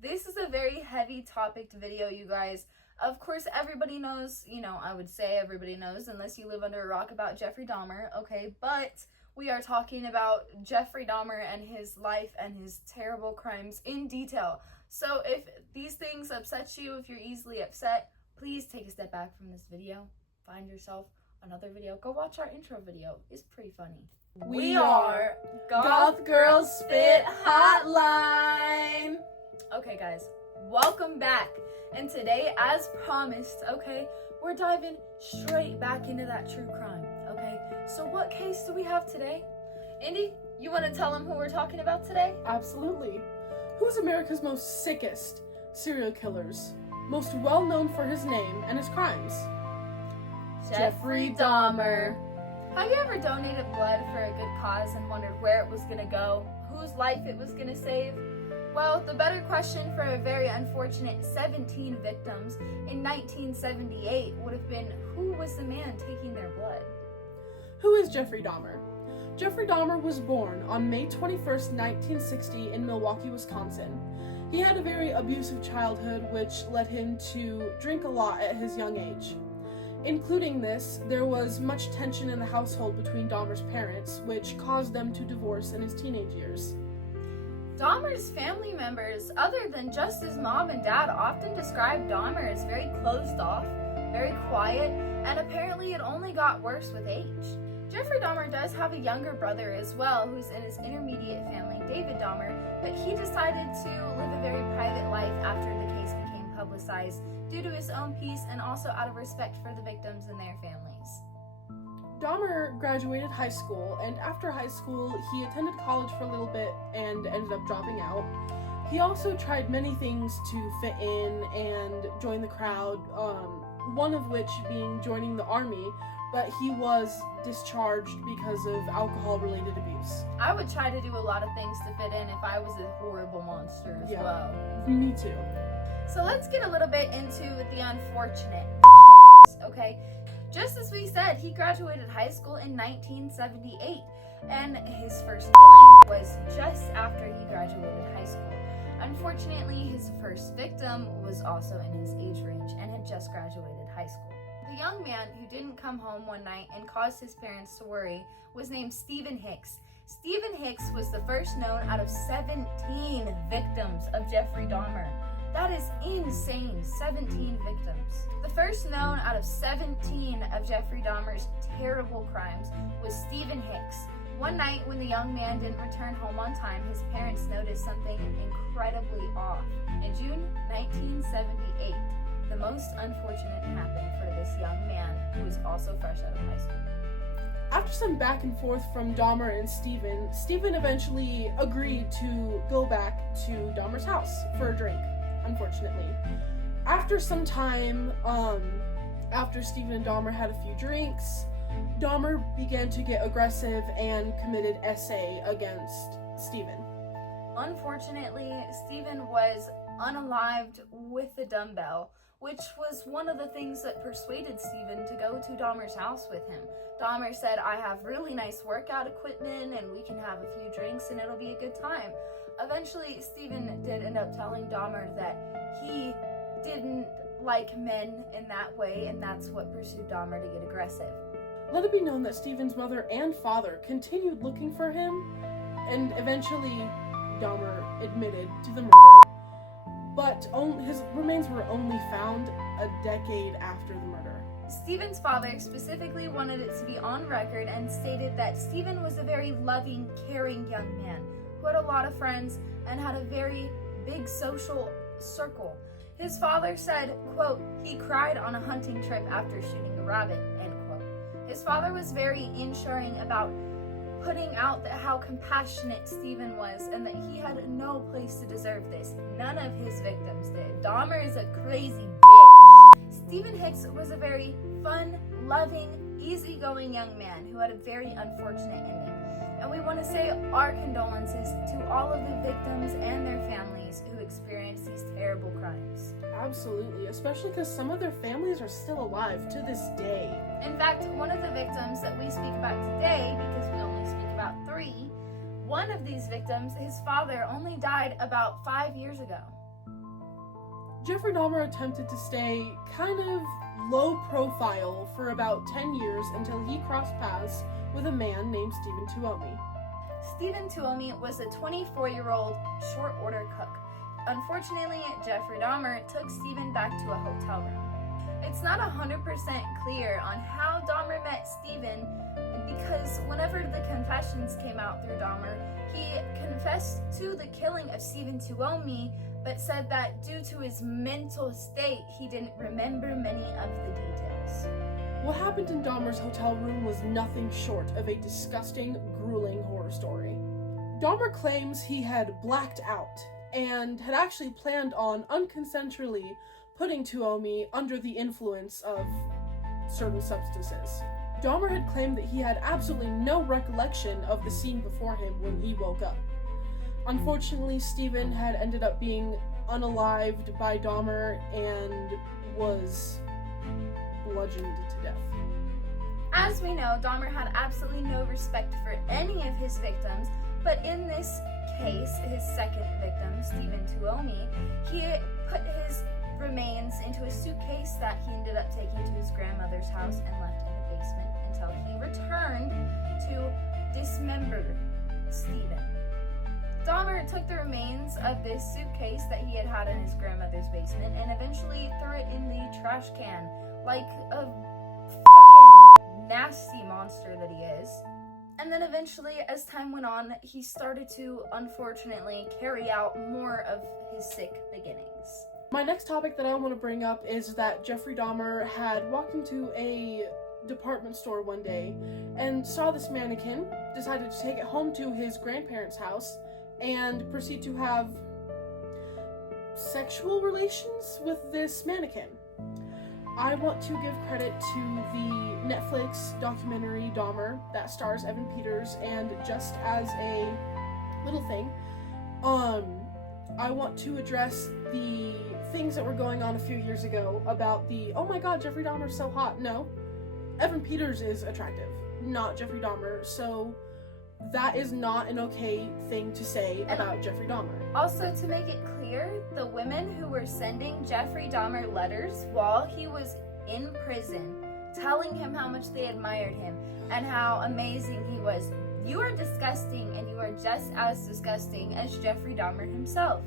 This is a very heavy topic video, you guys. Of course, everybody knows, I would say everybody knows, unless you live under a rock, about Jeffrey Dahmer, okay? But we are talking about Jeffrey Dahmer and his life and his terrible crimes in detail. So if these things upset you, if you're easily upset, please take a step back from this video. Find yourself another video. Go watch our intro video. It's pretty funny. We are GothGirlSpitHotline. Okay, guys, welcome back. And today, as promised, okay, we're diving straight back into that true crime, okay? So what case do we have today? Indy, you want to tell them who we're talking about today? Absolutely. Who's America's most sickest serial killers? Most well known for his name and his crimes? Jeffrey Dahmer. Have you ever donated blood for a good cause and wondered where it was going to go? Whose life it was going to save? Well, the better question for a very unfortunate 17 victims in 1978 would have been, who was the man taking their blood? Who is Jeffrey Dahmer? Jeffrey Dahmer was born on May 21st, 1960 in Milwaukee, Wisconsin. He had a very abusive childhood, which led him to drink a lot at his young age. Including this, there was much tension in the household between Dahmer's parents, which caused them to divorce in his teenage years. Dahmer's family members, other than just his mom and dad, often described Dahmer as very closed off, very quiet, and apparently it only got worse with age. Jeffrey Dahmer does have a younger brother as well, who's in his intermediate family, David Dahmer, but he decided to live a very private life after the case became publicized due to his own peace and also out of respect for the victims and their families. Dahmer graduated high school, and after high school, he attended college for a little bit and ended up dropping out. He also tried many things to fit in and join the crowd, one of which being joining the army, but he was discharged because of alcohol-related abuse. I would try to do a lot of things to fit in if I was a horrible monster as well. Me too. So let's get a little bit into the unfortunate, okay? Just as we said, he graduated high school in 1978, and his first killing was just after he graduated high school. Unfortunately, his first victim was also in his age range and had just graduated high school. The young man who didn't come home one night and caused his parents to worry was named Stephen Hicks. Stephen Hicks was the first known out of 17 victims of Jeffrey Dahmer. That is insane, 17 victims. The first known out of 17 of Jeffrey Dahmer's terrible crimes was Stephen Hicks. One night when the young man didn't return home on time, his parents noticed something incredibly off. In June 1978, the most unfortunate happened for this young man who was also fresh out of high school. After some back and forth from Dahmer and Stephen eventually agreed to go back to Dahmer's house for a drink, unfortunately. After some time, after Stephen and Dahmer had a few drinks, Dahmer began to get aggressive and committed SA against Stephen. Unfortunately, Stephen was unalived with a dumbbell, which was one of the things that persuaded Stephen to go to Dahmer's house with him. Dahmer said, I have really nice workout equipment and we can have a few drinks and it'll be a good time. Eventually, Stephen did end up telling Dahmer that he didn't like men in that way, and that's what pursued Dahmer to get aggressive. Let it be known that Stephen's mother and father continued looking for him, and eventually Dahmer admitted to the murder, but his remains were only found a decade after the murder. Stephen's father specifically wanted it to be on record and stated that Stephen was a very loving, caring young man who had a lot of friends and had a very big social circle. His father said, quote, he cried on a hunting trip after shooting a rabbit, end quote. His father was very ensuring about putting out how compassionate Stephen was and that he had no place to deserve this. None of his victims did. Dahmer is a crazy bitch. Stephen Hicks was a very fun, loving, easygoing young man who had a very unfortunate ending. And we want to say our condolences to all of the victims and their families who experienced these terrible crimes. Absolutely, especially because some of their families are still alive to this day. In fact, one of the victims that we speak about today, because we only speak about 3, one of these victims, his father, only died about 5 years ago. Jeffrey Dahmer attempted to stay kind of low profile for about 10 years until he crossed paths with a man named Stephen Tuomi. Stephen Tuomi was a 24-year-old short order cook. Unfortunately, Jeffrey Dahmer took Stephen back to a hotel room. It's not 100% clear on how Dahmer met Stephen, because whenever the confessions came out through Dahmer, he confessed to the killing of Stephen Tuomi, but said that due to his mental state, he didn't remember many of the details. What happened in Dahmer's hotel room was nothing short of a disgusting, grueling horror story. Dahmer claims he had blacked out and had actually planned on unconsensually putting Tuomi under the influence of certain substances. Dahmer had claimed that he had absolutely no recollection of the scene before him when he woke up. Unfortunately, Stephen had ended up being unalived by Dahmer and was bludgeoned to death. As we know, Dahmer had absolutely no respect for any of his victims, but in this case, his second victim, Stephen Tuomi, he put his remains into a suitcase that he ended up taking to his grandmother's house and left in the basement until he returned to dismember Stephen. Dahmer took the remains of this suitcase that he had in his grandmother's basement and eventually threw it in the trash can like a fucking nasty monster that he is. And then eventually, as time went on, he started to, unfortunately, carry out more of his sick beginnings. My next topic that I want to bring up is that Jeffrey Dahmer had walked into a department store one day and saw this mannequin, decided to take it home to his grandparents' house, and proceed to have sexual relations with this mannequin. I want to give credit to the Netflix documentary Dahmer that stars Evan Peters, and just as a little thing, I want to address the things that were going on a few years ago about the, oh my god, Jeffrey Dahmer's so hot. No, Evan Peters is attractive, not Jeffrey Dahmer, so that is not an okay thing to say about Jeffrey Dahmer. Also, to make it clear, the women who were sending Jeffrey Dahmer letters while he was in prison, telling him how much they admired him and how amazing he was, you are disgusting, and you are just as disgusting as Jeffrey Dahmer himself.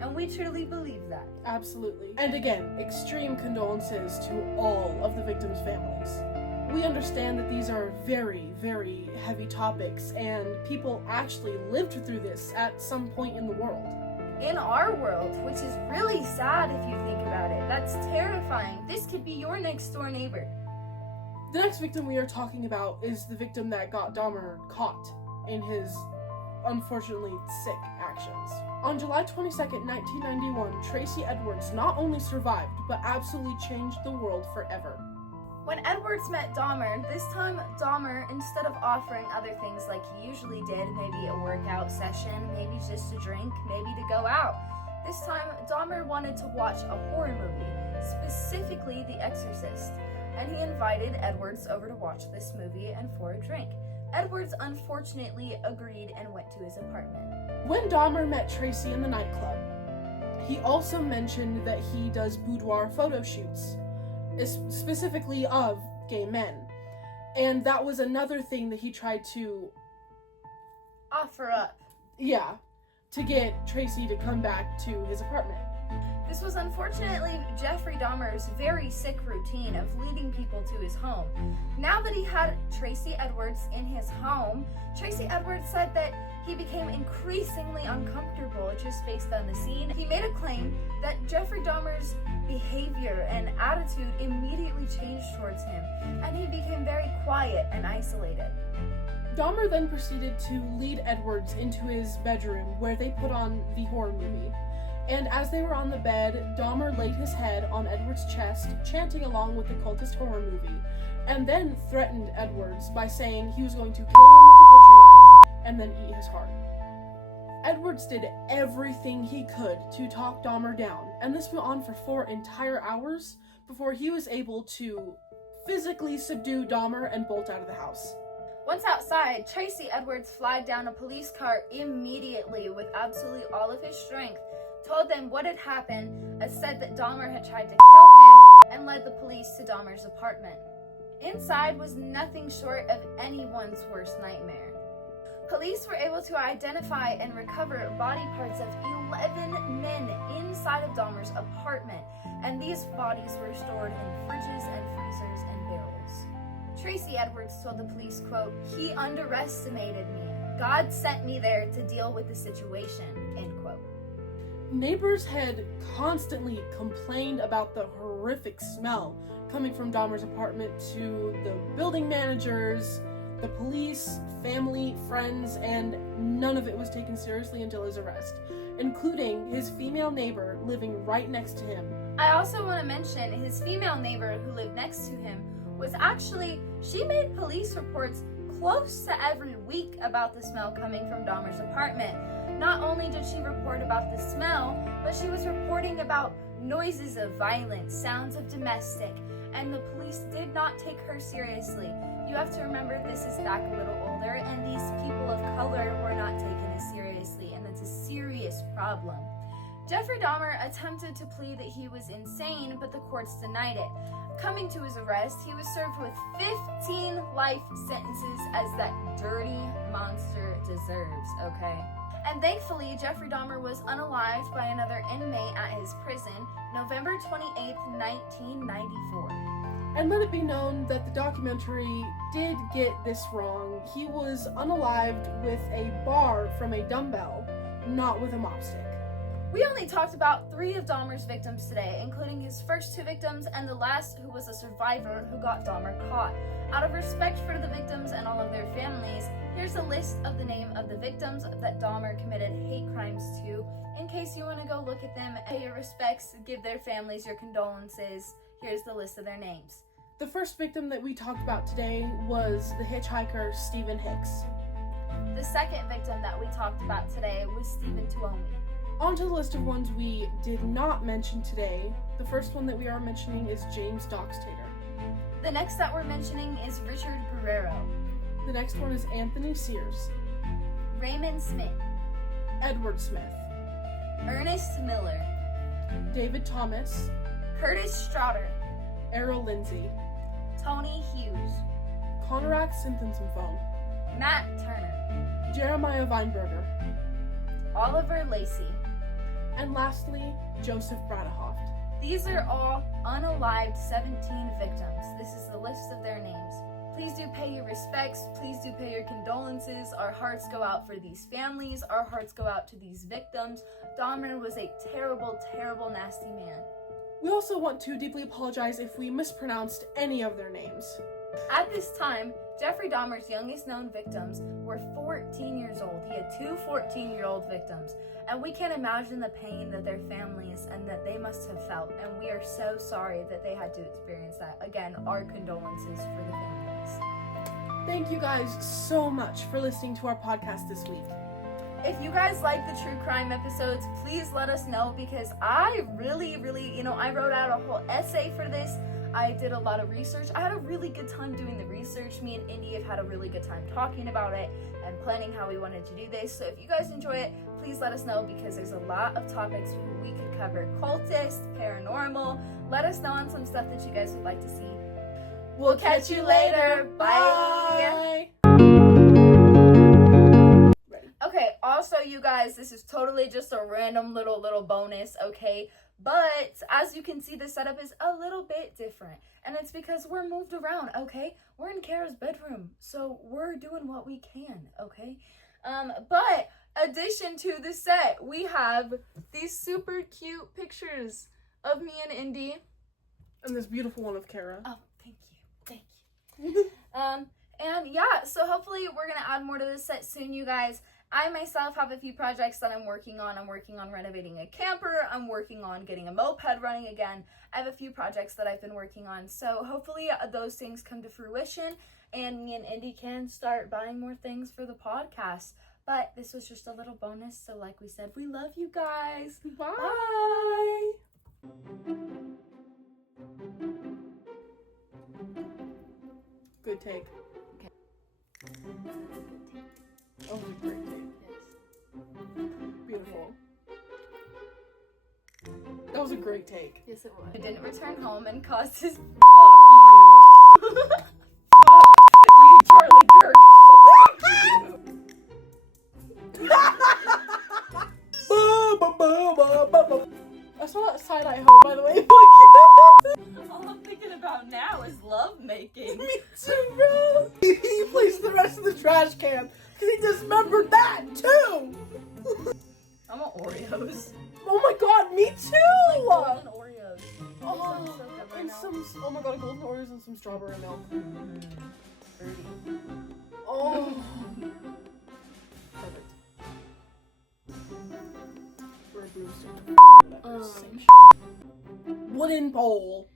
And we truly believe that. Absolutely. And again, extreme condolences to all of the victims' families. We understand that these are very, very heavy topics, and people actually lived through this at some point in the world. In our world, which is really sad if you think about it. That's terrifying. This could be your next door neighbor. The next victim we are talking about is the victim that got Dahmer caught in his unfortunately sick actions. On July 22nd, 1991, Tracy Edwards not only survived, but absolutely changed the world forever. When Edwards met Dahmer, this time Dahmer, instead of offering other things like he usually did, maybe a workout session, maybe just a drink, maybe to go out, this time Dahmer wanted to watch a horror movie, specifically The Exorcist, and he invited Edwards over to watch this movie and for a drink. Edwards unfortunately agreed and went to his apartment. When Dahmer met Tracy in the nightclub, he also mentioned that he does boudoir photo shoots, specifically of gay men. And that was another thing that he tried to offer up. Yeah, to get Tracy to come back to his apartment. This was unfortunately Jeffrey Dahmer's very sick routine of leading people to his home. Now that he had Tracy Edwards in his home, Tracy Edwards said that he became increasingly uncomfortable just based on the scene. He made a claim that Jeffrey Dahmer's behavior and attitude immediately changed towards him, and he became very quiet and isolated. Dahmer then proceeded to lead Edwards into his bedroom where they put on the horror movie. And as they were on the bed, Dahmer laid his head on Edwards' chest, chanting along with the cultist horror movie, and then threatened Edwards by saying he was going to kill him with a butcher knife and then eat his heart. Edwards did everything he could to talk Dahmer down, and this went on for 4 entire hours before he was able to physically subdue Dahmer and bolt out of the house. Once outside, Tracy Edwards flagged down a police car immediately with absolutely all of his strength, told them what had happened, said that Dahmer had tried to kill him, and led the police to Dahmer's apartment. Inside was nothing short of anyone's worst nightmare. Police were able to identify and recover body parts of 11 men inside of Dahmer's apartment, and these bodies were stored in fridges and freezers and barrels. Tracy Edwards told the police, quote, "He underestimated me. God sent me there to deal with the situation," end quote. Neighbors had constantly complained about the horrific smell coming from Dahmer's apartment to the building managers, the police, family, friends, and none of it was taken seriously until his arrest, including his female neighbor living right next to him. I also want to mention his female neighbor who lived next to him she made police reports close to every week about the smell coming from Dahmer's apartment. Not only did she report about the smell, but she was reporting about noises of violence, sounds of domestic, and the police did not take her seriously. You have to remember this is back a little older, and these people of color were not taken as seriously, and that's a serious problem. Jeffrey Dahmer attempted to plead that he was insane, but the courts denied it. Coming to his arrest, he was served with 15 life sentences, as that dirty monster deserves, okay? And thankfully, Jeffrey Dahmer was unalived by another inmate at his prison, November 28th, 1994. And let it be known that the documentary did get this wrong. He was unalived with a bar from a dumbbell, not with a mop stick. We only talked about 3 of Dahmer's victims today, including his first 2 victims and the last, who was a survivor who got Dahmer caught. Out of respect for the victims and all of their families, here's a list of the name of the victims that Dahmer committed hate crimes to, in case you want to go look at them, pay your respects, give their families your condolences. Here's the list of their names. The first victim that we talked about today was the hitchhiker Stephen Hicks. The second victim that we talked about today was Stephen Tuomi. On to the list of ones we did not mention today. The first one that we are mentioning is James Doxtator. The next that we're mentioning is Richard Guerrero. The next one is Anthony Sears. Raymond Smith. Edward Smith. Ernest Miller. David Thomas. Curtis Straughter. Errol Lindsay. Tony Hughes. Conrad Sinthensumphone. Matt Turner. Jeremiah Weinberger. Oliver Lacey. And lastly, Joseph Bradahoft. These are all unalived 17 victims. This is the list of their names. Please do pay your respects. Please do pay your condolences. Our hearts go out for these families. Our hearts go out to these victims. Dahmer was a terrible, terrible, nasty man. We also want to deeply apologize if we mispronounced any of their names. At this time, Jeffrey Dahmer's youngest known victims were 14 years old. He had 2 14-year-old victims. And we can't imagine the pain that their families and that they must have felt. And we are so sorry that they had to experience that. Again, our condolences for the families. Thank you guys so much for listening to our podcast this week. If you guys like the true crime episodes, please let us know, because I really, I wrote out a whole essay for this. I did a lot of research. I had a really good time doing the research. Me and Indy have had a really good time talking about it and planning how we wanted to do this. So if you guys enjoy it, please let us know, because there's a lot of topics we could cover. Cultist, paranormal. Let us know on some stuff that you guys would like to see. We'll catch you later. Bye. Okay, also you guys, this is totally just a random little bonus, okay? But as you can see, the setup is a little bit different. And it's because we're moved around, okay? We're in Kara's bedroom, so we're doing what we can, okay? But addition to the set, we have these super cute pictures of me and Indy. And this beautiful one of Kara. Oh, thank you. And yeah, so hopefully we're gonna add more to this set soon, you guys. I myself have a few projects that I'm working on. I'm working on renovating a camper. I'm working on getting a moped running again. I have a few projects that I've been working on. So hopefully those things come to fruition and me and Indy can start buying more things for the podcast. But this was just a little bonus. So like we said, we love you guys. Bye. Bye. Good take. Okay. Oh, great take. Yes. Beautiful. was a great take. Yes, it was. He didn't return home and caused his Fuck you. you, Charlie Kirk. I saw that side-eye hoe, by the way. All I'm thinking about now is love making. Me too, bro. He placed the rest of the trash can because he dismembered that too. I want Oreos. Oh my god, me too. Golden Oreos. Oh, So good right and now. oh my god, golden Oreos and some strawberry milk. Fruity. Oh, perfect. Or a broomstick. Whatever, same shit. Wooden pole.